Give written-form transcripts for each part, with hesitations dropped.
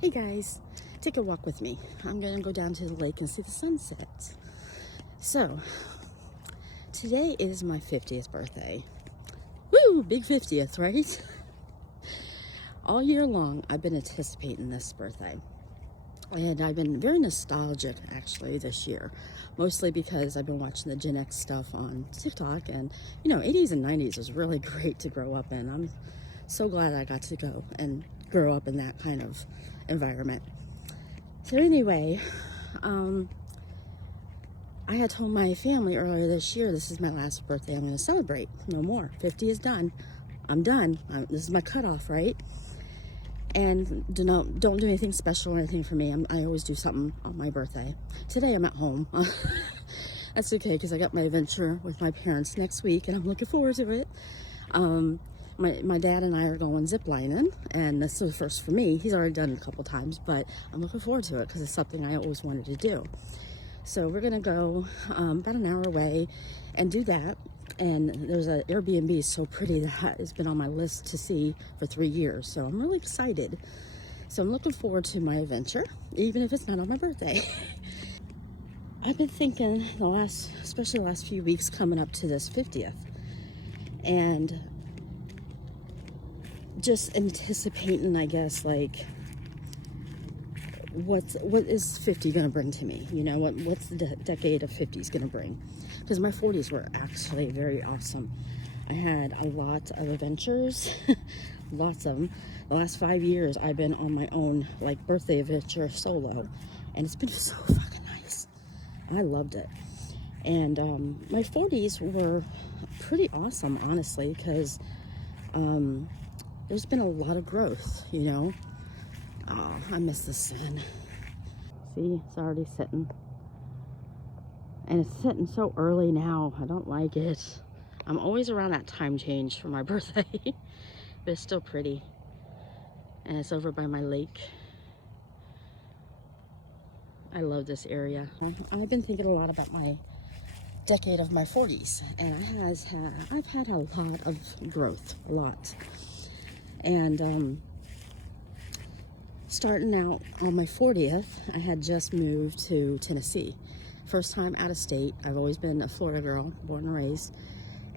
Hey guys, take a walk with me. I'm gonna go down to the lake and see the sunset. So, today is my 50th birthday. Woo! Big 50th, right? All year long, I've been anticipating this birthday. And I've been very nostalgic actually this year, mostly because I've been watching the Gen X stuff on TikTok, and 80s and 90s was really great to grow up in. I'm so glad I got to go and grow up in that kind of environment. So anyway, I had told my family earlier this year, this is my last birthday I'm going to celebrate. No more. 50 is done. I'm done. This is my cutoff, right? And don't do anything special or anything for me. I always do something on my birthday. Today I'm at home. That's okay because I got my adventure with my parents next week and I'm looking forward to it. My dad and I are going ziplining, and this is the first for me. He's already done it a couple times, but I'm looking forward to it because it's something I always wanted to do. So we're gonna go about an hour away and do that. And there's an Airbnb so pretty that has been on my list to see for 3 years. So I'm really excited. So I'm looking forward to my adventure, even if it's not on my birthday. I've been thinking especially the last few weeks coming up to this 50th, and just anticipating, I guess, like what is 50 gonna bring to me? What's the decade of 50s gonna bring? Because my 40s were actually very awesome. I had a lot of adventures, lots of them. The last 5 years I've been on my own, like, birthday adventure solo, and it's been so fucking nice. I loved it. And my 40s were pretty awesome, honestly, because there's been a lot of growth, Oh, I miss the sun. See, it's already sitting. And it's sitting so early now. I don't like it. I'm always around that time change for my birthday. But it's still pretty. And it's over by my lake. I love this area. I've been thinking a lot about my decade of my 40s. And I've had a lot of growth. A lot. And starting out on my 40th, I had just moved to Tennessee. First time out of state. I've always been a Florida girl, born and raised.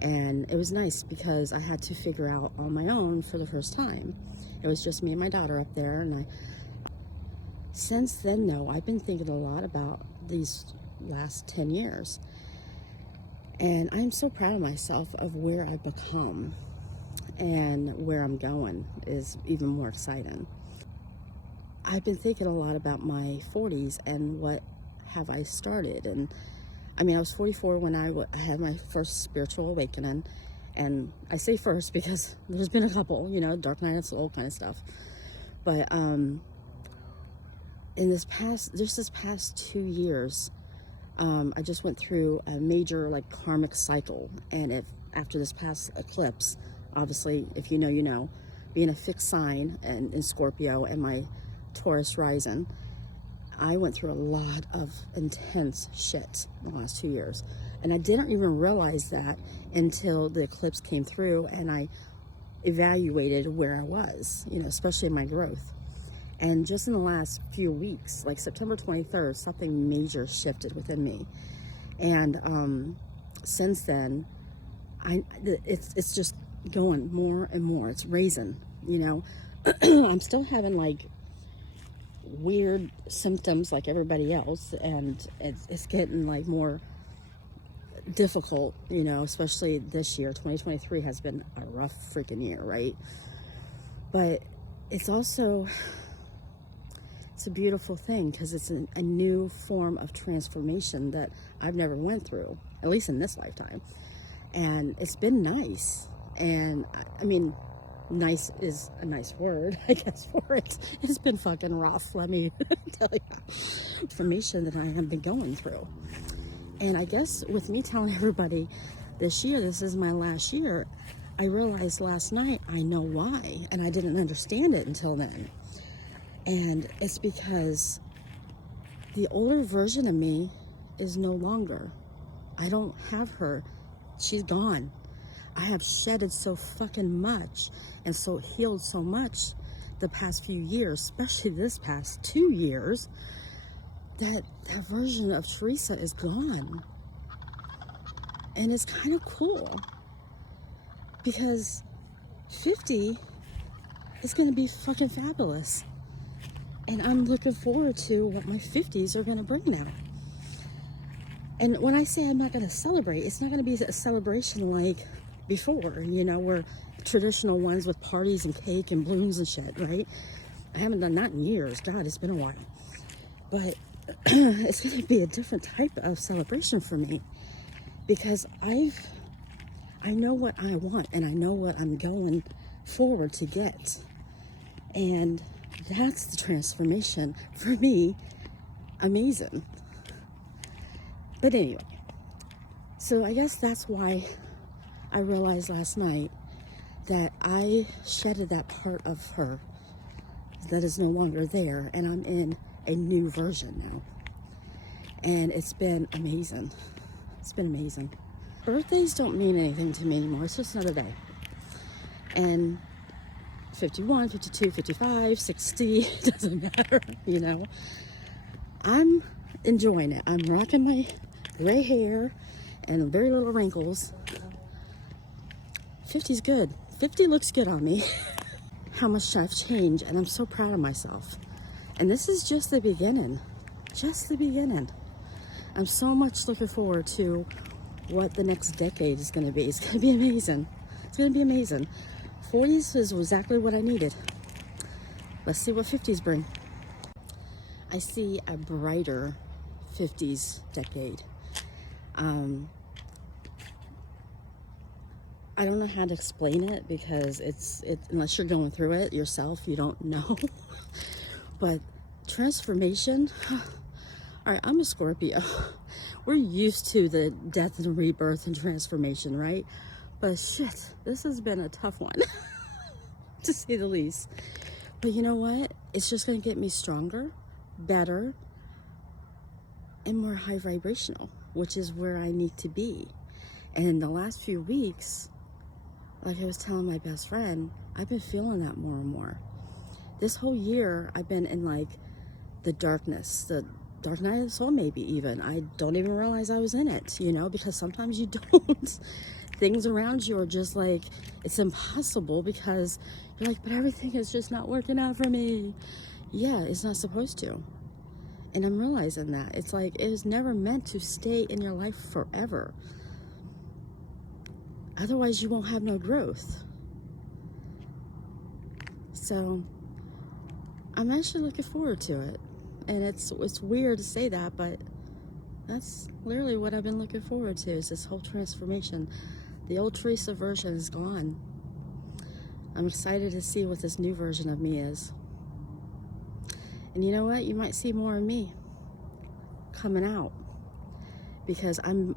And it was nice because I had to figure out on my own for the first time. It was just me and my daughter up there. And since then, though, I've been thinking a lot about these last 10 years. And I'm so proud of myself of where I've become. And where I'm going is even more exciting. I've been thinking a lot about my 40s and what have I started. And I mean, I was 44 when I had my first spiritual awakening. And I say first because there's been a couple, dark night of soul kind of stuff. But in this past 2 years, I just went through a major, like, karmic cycle. And after this past eclipse, obviously, if you know, being a fixed sign and in Scorpio and my Taurus rising, I went through a lot of intense shit in the last 2 years. And I didn't even realize that until the eclipse came through and I evaluated where I was, especially in my growth. And just in the last few weeks, like September 23rd, something major shifted within me. And since then, it's just going more and more. It's raising, I'm still having, like, weird symptoms like everybody else, and it's getting, like, more difficult, especially this year. 2023 has been a rough freaking year, right? But it's also, it's a beautiful thing because it's a new form of transformation that I've never went through, at least in this lifetime. And it's been nice. And I mean, nice is a nice word, I guess, for it. It's been fucking rough, let me tell you. Information that I have been going through. And I guess with me telling everybody this is my last year, I realized last night I know why, and I didn't understand it until then. And it's because the older version of me is no longer. I don't have her. She's gone. I have shedded so fucking much and so healed so much the past few years, especially this past 2 years, that version of Teresa is gone. And it's kind of cool because 50 is going to be fucking fabulous. And I'm looking forward to what my 50s are going to bring now. And when I say I'm not going to celebrate, it's not going to be a celebration like before, you know, where traditional ones with parties and cake and balloons and shit, right? I haven't done that in years. God, it's been a while. But it's going to be a different type of celebration for me because I know what I want and I know what I'm going forward to get. And that's the transformation for me. Amazing. But anyway, so I guess that's why I realized last night that I shedded that part of her that is no longer there, and I'm in a new version now. And it's been amazing. It's been amazing. Birthdays don't mean anything to me anymore. It's just another day. And 51, 52, 55, 60, doesn't matter, you know. I'm enjoying it. I'm rocking my gray hair and very little wrinkles. 50's good. 50 looks good on me. How much I've changed, and I'm so proud of myself. And this is just the beginning. Just the beginning. I'm so much looking forward to what the next decade is going to be. It's going to be amazing. It's going to be amazing. 40s is exactly what I needed. Let's see what 50s bring. I see a brighter 50s decade. I don't know how to explain it because it's unless you're going through it yourself, you don't know. But transformation. All right, I'm a Scorpio. We're used to the death and rebirth and transformation, right? But shit, this has been a tough one, to say the least. But you know what? It's just going to get me stronger, better, and more high vibrational, which is where I need to be. And in the last few weeks, like I was telling my best friend, I've been feeling that more and more. This whole year, I've been in like the darkness, the dark night of the soul, maybe even. I don't even realize I was in it, you know, because sometimes you don't. Things around you are just like, it's impossible because you're like, but everything is just not working out for me. Yeah, it's not supposed to. And I'm realizing that. It's like, it was never meant to stay in your life forever. Otherwise, you won't have no growth. So, I'm actually looking forward to it. And it's weird to say that, but that's literally what I've been looking forward to, is this whole transformation. The old Teresa version is gone. I'm excited to see what this new version of me is. And you know what? You might see more of me coming out. Because I'm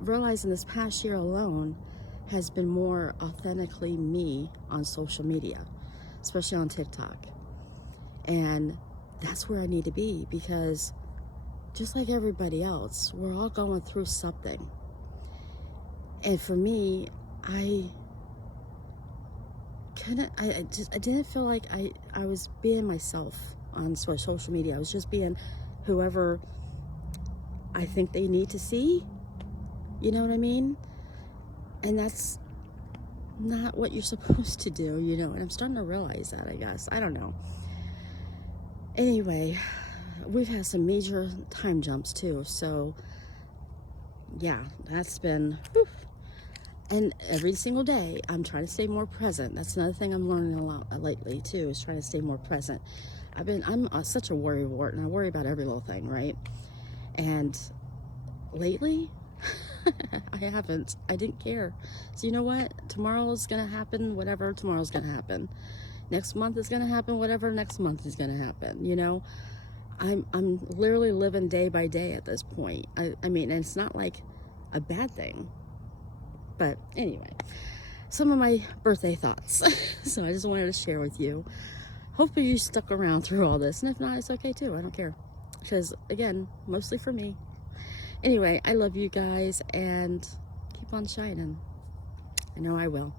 realizing this past year alone has been more authentically me on social media, especially on TikTok. And that's where I need to be, because just like everybody else, we're all going through something. And for me, I didn't feel like I was being myself on social media. I was just being whoever I think they need to see. You know what I mean? And that's not what you're supposed to do, you know. And I'm starting to realize that, I guess. I don't know. Anyway, we've had some major time jumps too. So, yeah, that's been... whew. And every single day, I'm trying to stay more present. That's another thing I'm learning a lot lately too, is trying to stay more present. I'm such a worrywart, and I worry about every little thing, right? And lately, I haven't. I didn't care. So you know what? Tomorrow's gonna happen, whatever tomorrow's gonna happen. Next month is gonna happen, whatever next month is gonna happen, you know? I'm literally living day by day at this point. I mean, and it's not like a bad thing. But anyway, some of my birthday thoughts. So I just wanted to share with you. Hopefully you stuck around through all this. And if not, it's okay too. I don't care. Because, again, mostly for me. Anyway, I love you guys, and keep on shining. I know I will.